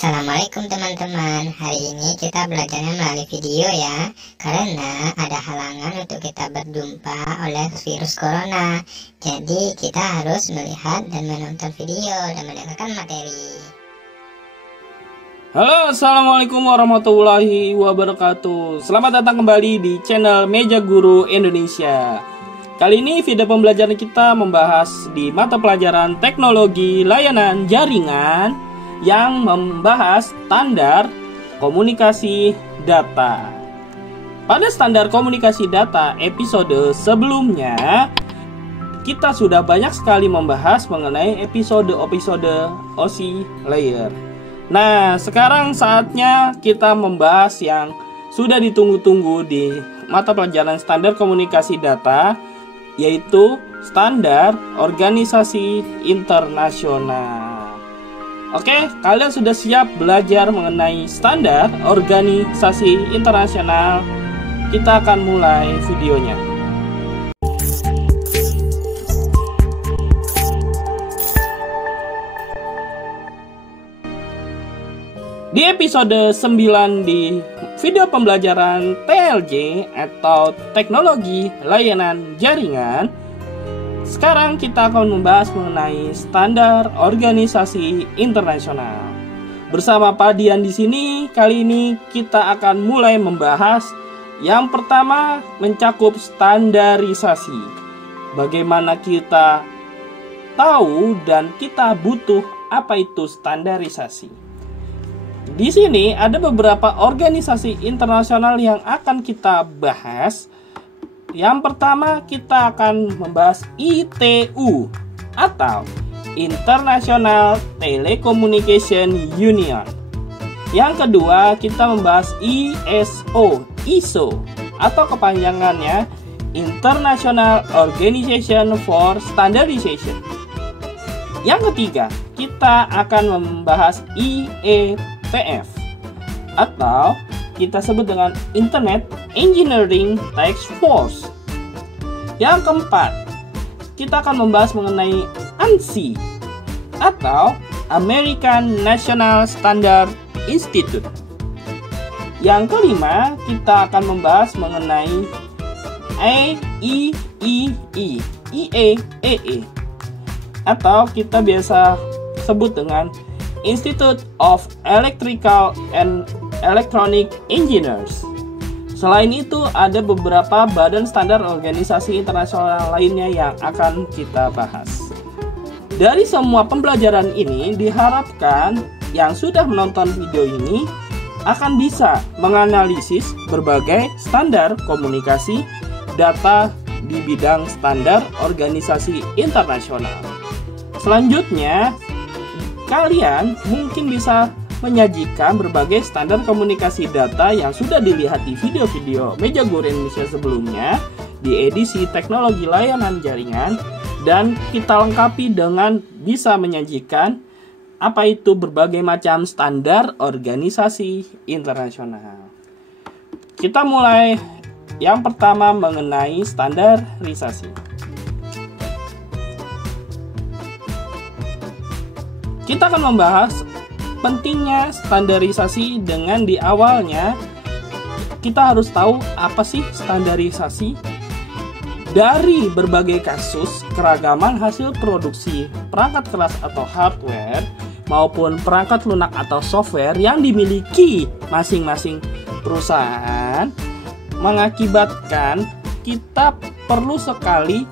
Assalamualaikum teman-teman. Hari ini kita belajarnya melalui video ya, karena ada halangan untuk kita berjumpa oleh virus corona. Jadi kita harus melihat dan menonton video dan mendengarkan materi. Halo, assalamualaikum warahmatullahi wabarakatuh. Selamat datang kembali di channel Meja Guru Indonesia. Kali ini video pembelajaran kita membahas di mata pelajaran teknologi layanan jaringan yang membahas standar komunikasi data. Pada standar komunikasi data episode sebelumnya, kita sudah banyak sekali membahas mengenai episode-episode OSI layer. Nah, sekarang saatnya kita membahas yang sudah ditunggu-tunggu di mata pelajaran standar komunikasi data, yaitu standar organisasi internasional. Oke, kalian sudah siap belajar mengenai standar organisasi internasional? Kita akan mulai videonya. Di episode 9 di video pembelajaran TLJ atau Teknologi Layanan Jaringan, sekarang kita akan membahas mengenai standar organisasi internasional. Bersama Pak Dian di sini, kali ini kita akan mulai membahas yang pertama mencakup standarisasi. Bagaimana kita tahu dan kita butuh apa itu standarisasi. Di sini ada beberapa organisasi internasional yang akan kita bahas. Yang pertama kita akan membahas ITU atau International Telecommunication Union. Yang kedua kita membahas ISO atau kepanjangannya International Organization for Standardization. Yang ketiga kita akan membahas IETF atau kita sebut dengan Internet Engineering Task Force. Yang keempat, kita akan membahas mengenai ANSI atau American National Standard Institute. Yang kelima, kita akan membahas mengenai IEEE atau kita biasa sebut dengan Institute of Electrical and Electronic Engineers. Selain itu, ada beberapa badan standar organisasi internasional lainnya yang akan kita bahas. Dari semua pembelajaran ini, diharapkan yang sudah menonton video ini akan bisa menganalisis berbagai standar komunikasi data di bidang standar organisasi internasional. Selanjutnya, kalian mungkin bisa menyajikan berbagai standar komunikasi data yang sudah dilihat di video-video Meja Guru Indonesia sebelumnya di edisi teknologi layanan jaringan, dan kita lengkapi dengan bisa menyajikan apa itu berbagai macam standar organisasi internasional. Kita mulai yang pertama mengenai standarisasi. Kita akan membahas pentingnya standarisasi dengan di awalnya kita harus tahu apa sih standarisasi. Dari berbagai kasus keragaman hasil produksi perangkat keras atau hardware maupun perangkat lunak atau software yang dimiliki masing-masing perusahaan mengakibatkan kita perlu sekali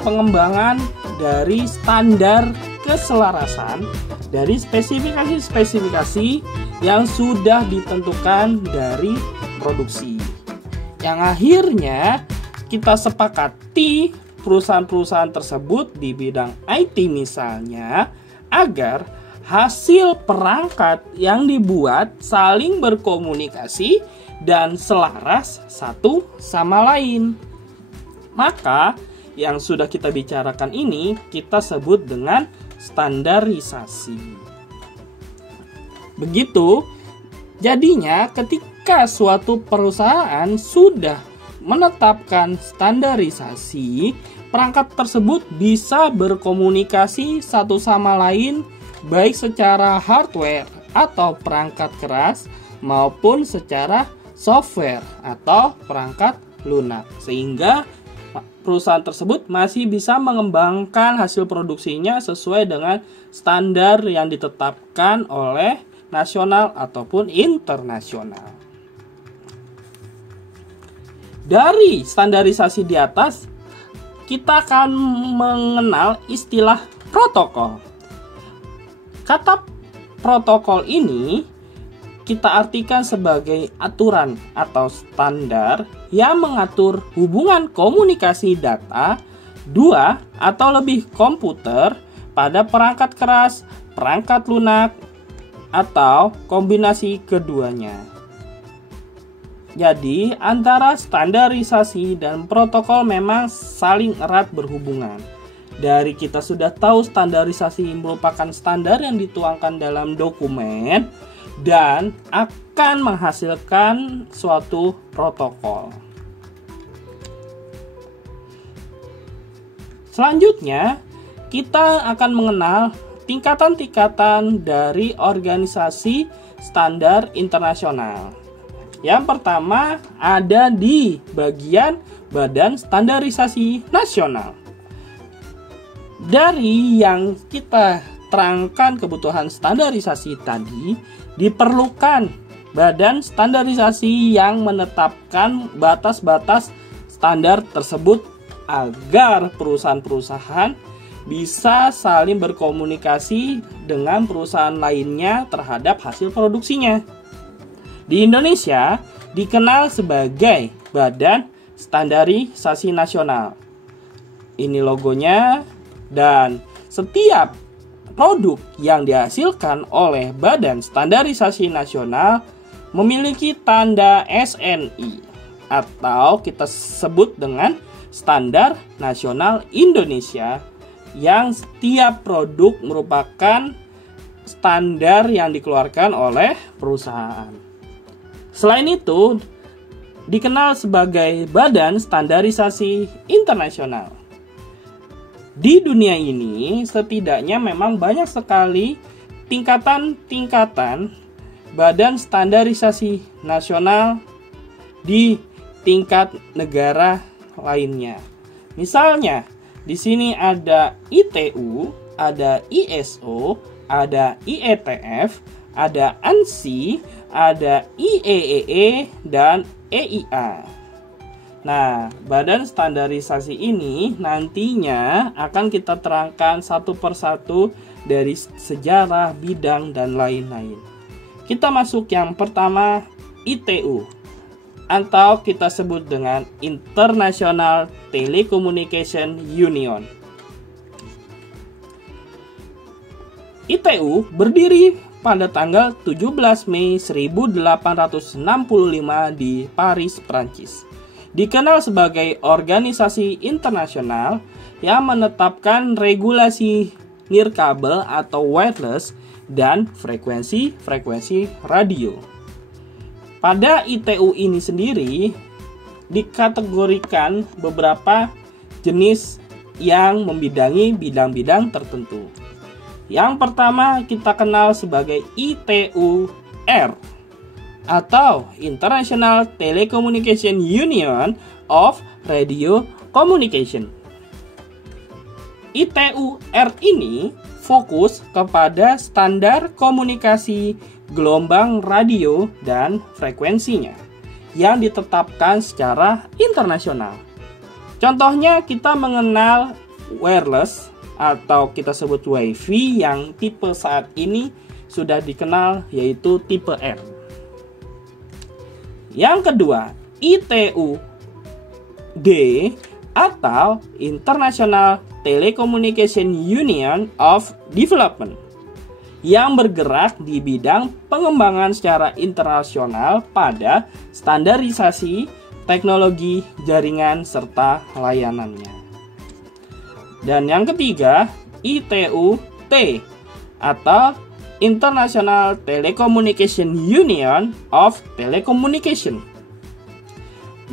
pengembangan dari standar keselarasan dari spesifikasi-spesifikasi yang sudah ditentukan dari produksi, yang akhirnya kita sepakati perusahaan-perusahaan tersebut di bidang IT misalnya, agar hasil perangkat yang dibuat saling berkomunikasi dan selaras satu sama lain. Maka yang sudah kita bicarakan ini kita sebut dengan standarisasi. Begitu, jadinya ketika suatu perusahaan sudah menetapkan standarisasi, perangkat tersebut bisa berkomunikasi satu sama lain baik secara hardware atau perangkat keras maupun secara software atau perangkat lunak, sehingga perusahaan tersebut masih bisa mengembangkan hasil produksinya sesuai dengan standar yang ditetapkan oleh nasional ataupun internasional. Dari standarisasi di atas, kita akan mengenal istilah protokol. Kata protokol ini kita artikan sebagai aturan atau standar yang mengatur hubungan komunikasi data dua atau lebih komputer pada perangkat keras, perangkat lunak, atau kombinasi keduanya. Jadi, antara standarisasi dan protokol memang saling erat berhubungan. Dari kita sudah tahu standarisasi merupakan standar yang dituangkan dalam dokumen dan akan menghasilkan suatu protokol. Selanjutnya, kita akan mengenal tingkatan-tingkatan dari organisasi standar internasional. Yang pertama ada di bagian Badan Standarisasi Nasional. Dari yang kita terangkan kebutuhan standarisasi tadi, diperlukan badan standarisasi yang menetapkan batas-batas standar tersebut agar perusahaan-perusahaan bisa saling berkomunikasi dengan perusahaan lainnya terhadap hasil produksinya. Di Indonesia dikenal sebagai Badan Standarisasi Nasional. Ini logonya, dan setiap produk yang dihasilkan oleh Badan Standarisasi Nasional memiliki tanda SNI atau kita sebut dengan Standar Nasional Indonesia, yang setiap produk merupakan standar yang dikeluarkan oleh perusahaan. Selain itu, dikenal sebagai Badan Standarisasi Internasional. Di dunia ini, setidaknya memang banyak sekali tingkatan-tingkatan Badan Standarisasi Nasional di tingkat negara lainnya. Misalnya, di sini ada ITU, ada ISO, ada IETF, ada ANSI, ada IEEE, dan EIA. Nah, badan standarisasi ini nantinya akan kita terangkan satu persatu dari sejarah, bidang, dan lain-lain. Kita masuk yang pertama, ITU, atau kita sebut dengan International Telecommunication Union. ITU berdiri pada tanggal 17 Mei 1865 di Paris, Prancis. Dikenal sebagai organisasi internasional yang menetapkan regulasi nirkabel atau wireless dan frekuensi-frekuensi radio. Pada ITU ini sendiri dikategorikan beberapa jenis yang membidangi bidang-bidang tertentu. Yang pertama kita kenal sebagai ITU-R atau International Telecommunication Union of Radio Communication. ITU-R ini fokus kepada standar komunikasi gelombang radio dan frekuensinya yang ditetapkan secara internasional. Contohnya kita mengenal wireless atau kita sebut WiFi yang tipe saat ini sudah dikenal, yaitu tipe R. Yang kedua, ITU-D atau International Telecommunication Union of Development yang bergerak di bidang pengembangan secara internasional pada standarisasi teknologi jaringan serta layanannya. Dan yang ketiga, ITU-T atau International Telecommunication Union of Telecommunication.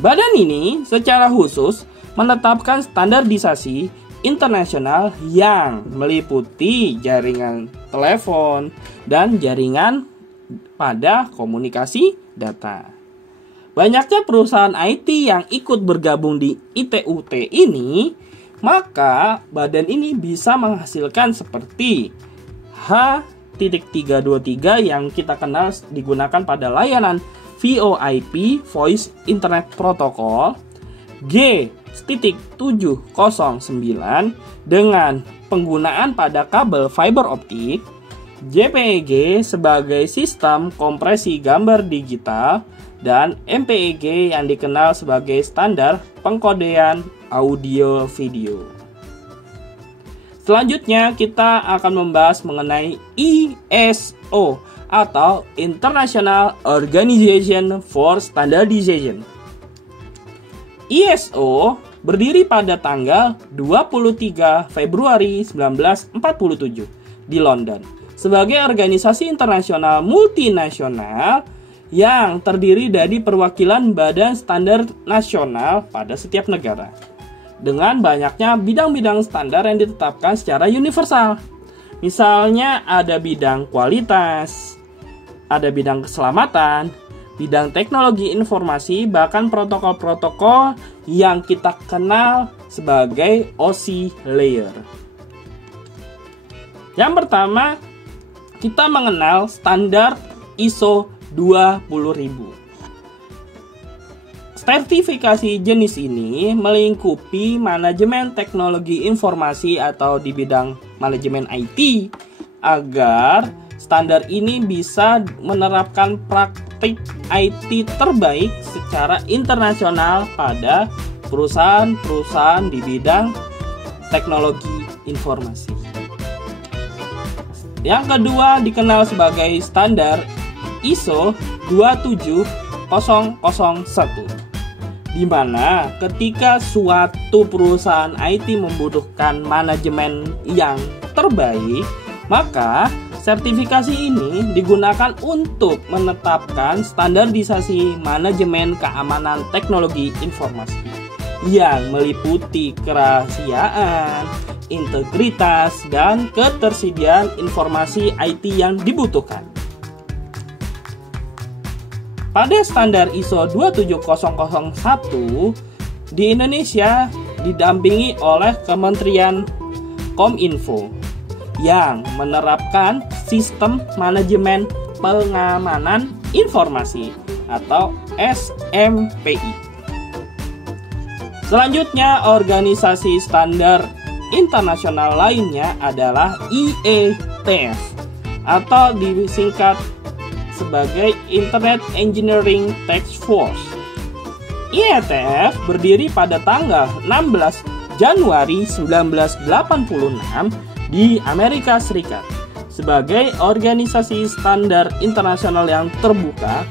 Badan ini secara khusus menetapkan standarisasi internasional yang meliputi jaringan telepon dan jaringan pada komunikasi data. Banyaknya perusahaan IT yang ikut bergabung di ITUT ini, maka badan ini bisa menghasilkan seperti H.323 yang kita kenal digunakan pada layanan VoIP (Voice Internet Protocol), G.709 dengan penggunaan pada kabel fiber optik, JPEG sebagai sistem kompresi gambar digital, dan MPEG yang dikenal sebagai standar pengkodean audio video. Selanjutnya kita akan membahas mengenai ISO atau International Organization for Standardization. ISO berdiri pada tanggal 23 Februari 1947 di London sebagai organisasi internasional multinasional yang terdiri dari perwakilan badan standar nasional pada setiap negara. Dengan banyaknya bidang-bidang standar yang ditetapkan secara universal. Misalnya ada bidang kualitas, ada bidang keselamatan, bidang teknologi informasi, bahkan protokol-protokol yang kita kenal sebagai OSI layer. Yang pertama, kita mengenal standar ISO 20000. Sertifikasi jenis ini melingkupi manajemen teknologi informasi atau di bidang manajemen IT agar standar ini bisa menerapkan praktik IT terbaik secara internasional pada perusahaan-perusahaan di bidang teknologi informasi. Yang kedua dikenal sebagai standar ISO 27001, di mana ketika suatu perusahaan IT membutuhkan manajemen yang terbaik, maka sertifikasi ini digunakan untuk menetapkan standarisasi manajemen keamanan teknologi informasi yang meliputi kerahasiaan, integritas, dan ketersediaan informasi IT yang dibutuhkan. Pada standar ISO 27001 di Indonesia didampingi oleh Kementerian Kominfo yang menerapkan sistem manajemen pengamanan informasi atau SMPI. Selanjutnya, organisasi standar internasional lainnya adalah IETF atau disingkat sebagai Internet Engineering Task Force. IETF berdiri pada tanggal 16 Januari 1986 di Amerika Serikat sebagai organisasi standar internasional yang terbuka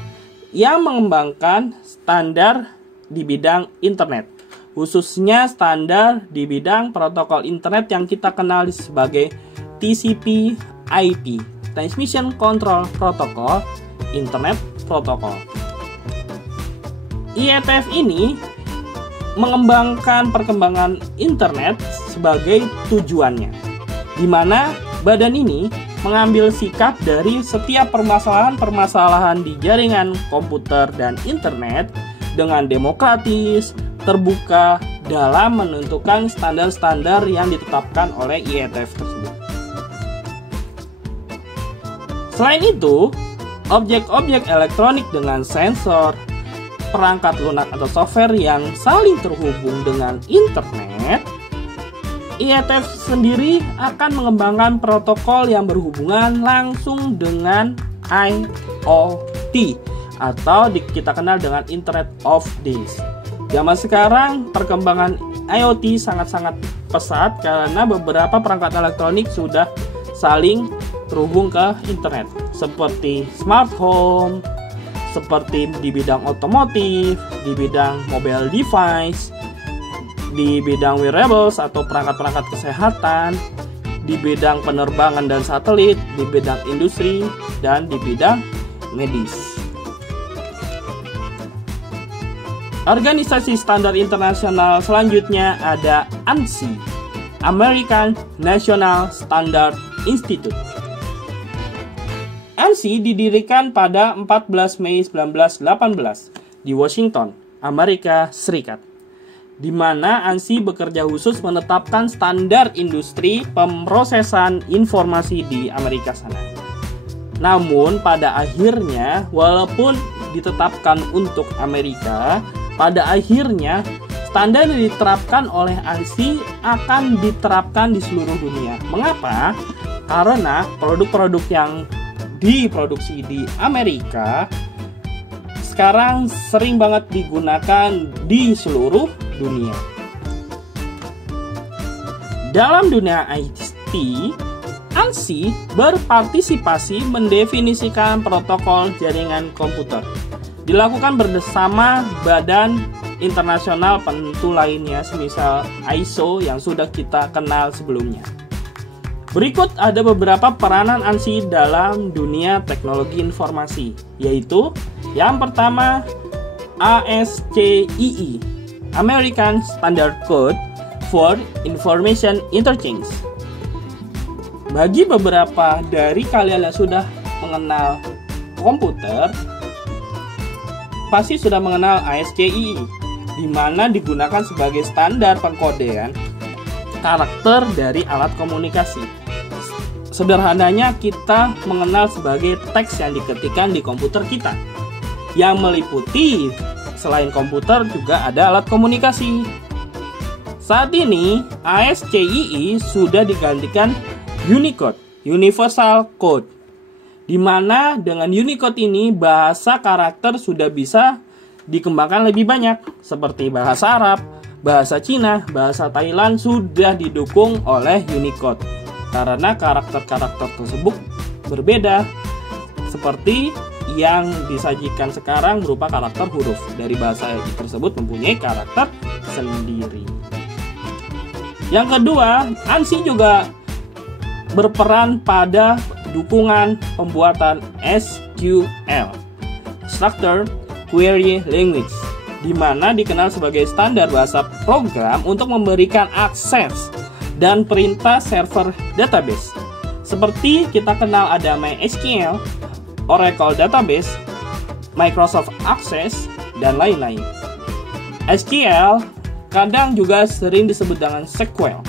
yang mengembangkan standar di bidang internet, khususnya standar di bidang protokol internet yang kita kenal sebagai TCP/IP, Transmission Control Protocol, Internet Protocol. IETF ini mengembangkan perkembangan internet sebagai tujuannya, di mana badan ini mengambil sikap dari setiap permasalahan-permasalahan di jaringan komputer dan internet dengan demokratis, terbuka dalam menentukan standar-standar yang ditetapkan oleh IETF tersebut. Selain itu, objek-objek elektronik dengan sensor, perangkat lunak atau software yang saling terhubung dengan internet, IETF sendiri akan mengembangkan protokol yang berhubungan langsung dengan IoT atau kita kenal dengan Internet of Things. Zaman sekarang perkembangan IoT sangat-sangat pesat karena beberapa perangkat elektronik sudah saling terhubung ke internet seperti smart home, seperti di bidang otomotif, di bidang mobile device, di bidang wearables atau perangkat-perangkat kesehatan, di bidang penerbangan dan satelit, di bidang industri, dan di bidang medis. Organisasi standar internasional selanjutnya ada ANSI American National Standard Institute. ANSI didirikan pada 14 Mei 1918 di Washington, Amerika Serikat, di mana ANSI bekerja khusus menetapkan standar industri pemrosesan informasi di Amerika sana. Namun pada akhirnya, walaupun ditetapkan untuk Amerika, pada akhirnya standar yang diterapkan oleh ANSI akan diterapkan di seluruh dunia. Mengapa? Karena produk-produk yang diproduksi di Amerika sekarang sering banget digunakan di seluruh dunia. Dalam dunia IT, ANSI berpartisipasi mendefinisikan protokol jaringan komputer. Dilakukan bersama badan internasional penentu lainnya, semisal ISO yang sudah kita kenal sebelumnya. Berikut ada beberapa peranan ANSI dalam dunia teknologi informasi, yaitu yang pertama ASCII, American Standard Code for Information Interchange. Bagi beberapa dari kalian yang sudah mengenal komputer, pasti sudah mengenal ASCII, di mana digunakan sebagai standar pengkodean karakter dari alat komunikasi. Sederhananya kita mengenal sebagai teks yang diketikkan di komputer kita, yang meliputi selain komputer juga ada alat komunikasi. Saat ini ASCII sudah digantikan Unicode, Universal Code, di mana dengan Unicode ini bahasa karakter sudah bisa dikembangkan lebih banyak, seperti bahasa Arab, bahasa Cina, bahasa Thailand sudah didukung oleh Unicode. Karena karakter-karakter tersebut berbeda, seperti yang disajikan sekarang berupa karakter huruf. Dari bahasa tersebut mempunyai karakter sendiri. Yang kedua, ANSI juga berperan pada dukungan pembuatan SQL, Structured Query Language, di mana dikenal sebagai standar bahasa program untuk memberikan akses dan perintah server database. Seperti kita kenal ada MySQL, Oracle Database, Microsoft Access, dan lain-lain. SQL kadang juga sering disebut dengan SQL,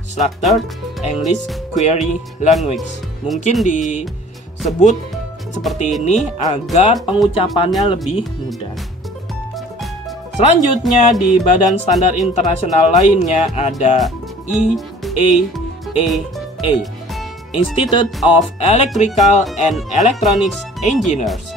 Structured English Query Language. Mungkin disebut seperti ini agar pengucapannya lebih mudah. Selanjutnya di badan standar internasional lainnya ada IEEE, Institute of Electrical and Electronics Engineers.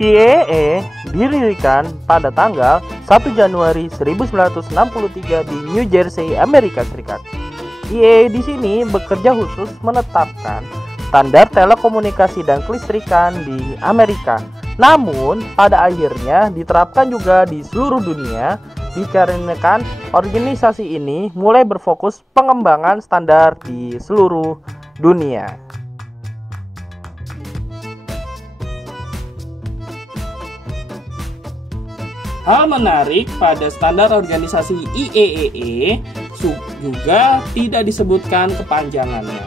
IEEE didirikan pada tanggal 1 Januari 1963 di New Jersey, Amerika Serikat. IEEE di sini bekerja khusus menetapkan standar telekomunikasi dan kelistrikan di Amerika. Namun, pada akhirnya diterapkan juga di seluruh dunia dikarenakan organisasi ini mulai berfokus pengembangan standar di seluruh dunia. Hal menarik pada standar organisasi IEEE juga tidak disebutkan kepanjangannya.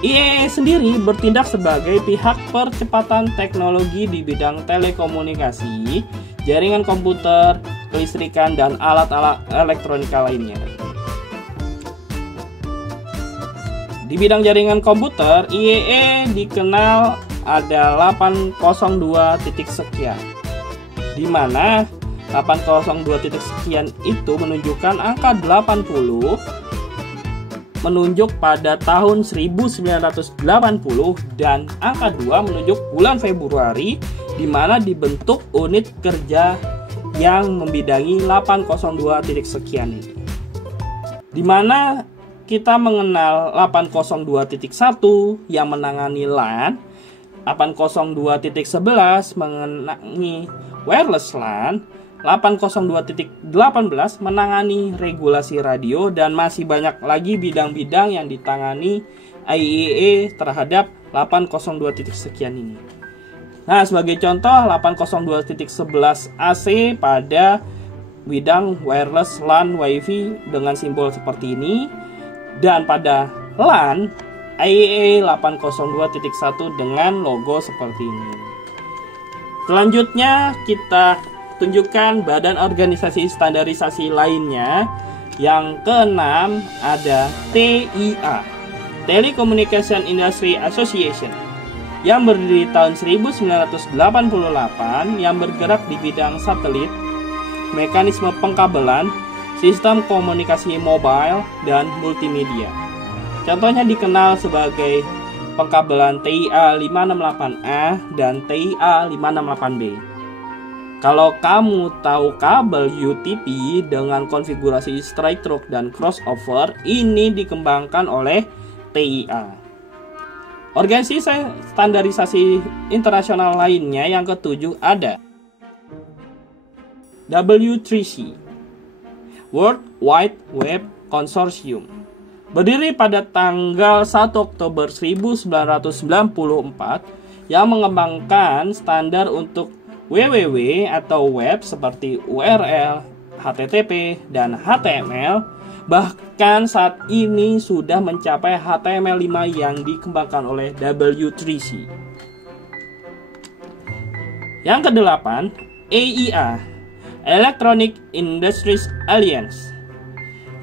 IEEE sendiri bertindak sebagai pihak percepatan teknologi di bidang telekomunikasi, jaringan komputer, kelistrikan, dan alat-alat elektronika lainnya. Di bidang jaringan komputer, IEEE dikenal ada 802 titik sekian, di mana 802 titik sekian itu menunjukkan angka 80 menunjuk pada tahun 1980 dan angka 2 menunjuk bulan Februari di mana dibentuk unit kerja yang membidangi 802 titik sekian ini. Di mana kita mengenal 802.1 yang menangani LAN, 802.11 mengenai wireless LAN, 802.18 menangani regulasi radio, dan masih banyak lagi bidang-bidang yang ditangani IEEE terhadap 802 titik sekian ini. Nah, sebagai contoh 802.11 AC pada bidang wireless LAN WiFi dengan simbol seperti ini, dan pada LAN IEEE 802.1 dengan logo seperti ini. Selanjutnya kita tunjukkan badan organisasi standarisasi lainnya. Yang keenam ada TIA, Telecommunication Industry Association, yang berdiri tahun 1988, yang bergerak di bidang satelit, mekanisme pengkabelan, sistem komunikasi mobile, dan multimedia. Contohnya dikenal sebagai pengkabelan TIA 568A dan TIA 568B. Kalau kamu tahu kabel UTP dengan konfigurasi straight through dan crossover, ini dikembangkan oleh TIA. Organisasi standarisasi internasional lainnya yang ketujuh ada W3C, World Wide Web Consortium. Berdiri pada tanggal 1 Oktober 1994 yang mengembangkan standar untuk www atau web seperti URL, HTTP, dan HTML. Bahkan saat ini sudah mencapai HTML5 yang dikembangkan oleh W3C. Yang kedelapan, EIA, Electronic Industries Alliance,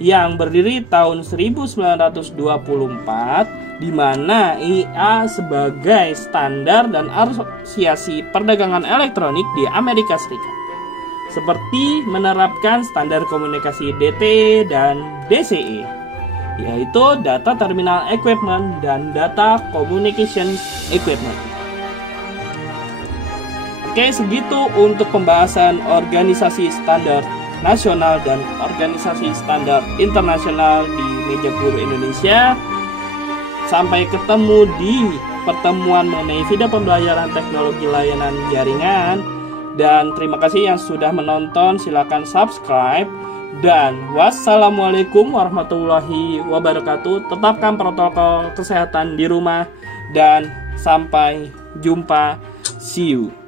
yang berdiri tahun 1924, di mana EIA sebagai standar dan asosiasi perdagangan elektronik di Amerika Serikat, seperti menerapkan standar komunikasi DT dan DCE, yaitu Data Terminal Equipment dan Data Communications Equipment. Oke, segitu untuk pembahasan organisasi standar nasional dan organisasi standar internasional di Meja Guru Indonesia. Sampai ketemu di pertemuan mengenai video pembelajaran teknologi layanan jaringan. Dan terima kasih yang sudah menonton. Silakan subscribe. Dan wassalamualaikum warahmatullahi wabarakatuh. Tetapkan protokol kesehatan di rumah. Dan sampai jumpa. See you.